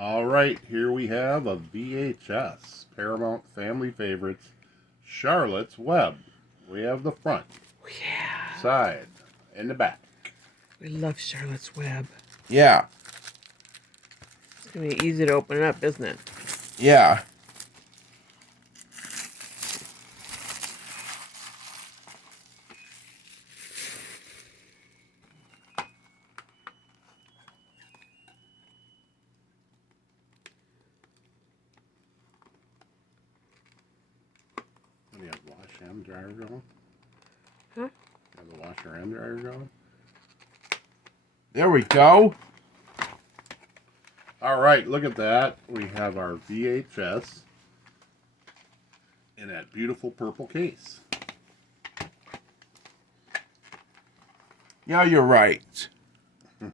All right, here we have a VHS, Paramount Family Favorites, Charlotte's Web. We have the front, Yeah. side, and the back. We love Charlotte's Web. Yeah. It's going to be easy to open up, isn't it? Yeah. Do you have the washer and dryer going? Huh? Have the washer and dryer going? There we go. All right, look at that. We have our VHS in that beautiful purple case. Yeah, you're right.